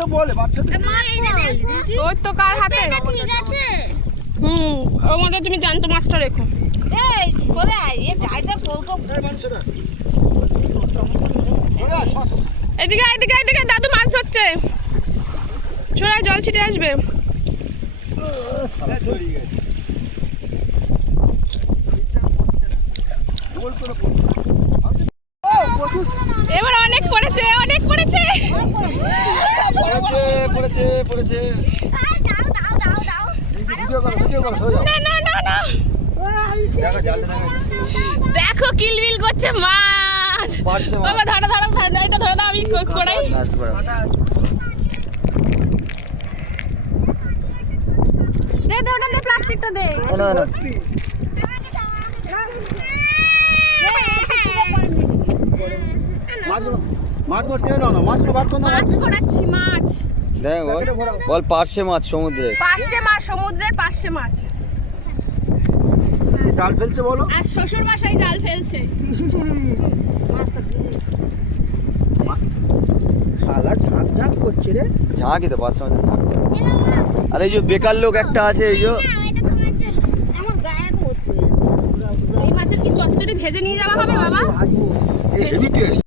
বাচ্চা বলে বাচ্চা তো- তো কার হাতে? ঠিক আছে? হুম ওর মধ্যে তুমি জানতো মাছটা রেখো। এই কৌটো মানুষেরা। এদিকে এদিকে এদিকে দাদু মাছ ধরছে। আয়, জল ছিটে আসবে। এবার অনেক পড়েছে অনেক পড়েছে পড়েছে, পড়েছে, পড়েছে। দাও দাও দাও দাও ভিডিও করো, ভিডিও করো, সরে যাও। না না না না দেখা, কিলবিল করছে মাছ মাছ। বাবা ধরো ধরো এটা ধরো আমি কো- করাই। দে দে ওটা দে প্লাস্টিকটা দে। না, না। মাছগুলো টেনে নাও না মাছগুলো বার করো না মাছ করাচ্ছি মাছ। দেখ বল। বল পার্শে মাছ সমুদ্রে। পার্শে মাছ সমুদ্রের পার্শে মাছ। জাল ফেলছে বলো? আর শ্বশুর মশাই জাল ফেলছে। শালা ঝাঁক ঝাঁক করছে রে। ঝাঁকি তো পার্শে মাছের ঝাঁক। আর এই যে বেকার লোক একটা আছে এই যে। এই মাছের কি চচ্চড়ি ভেজে নিয়ে যাওয়া হবে বাবা? Heavy taste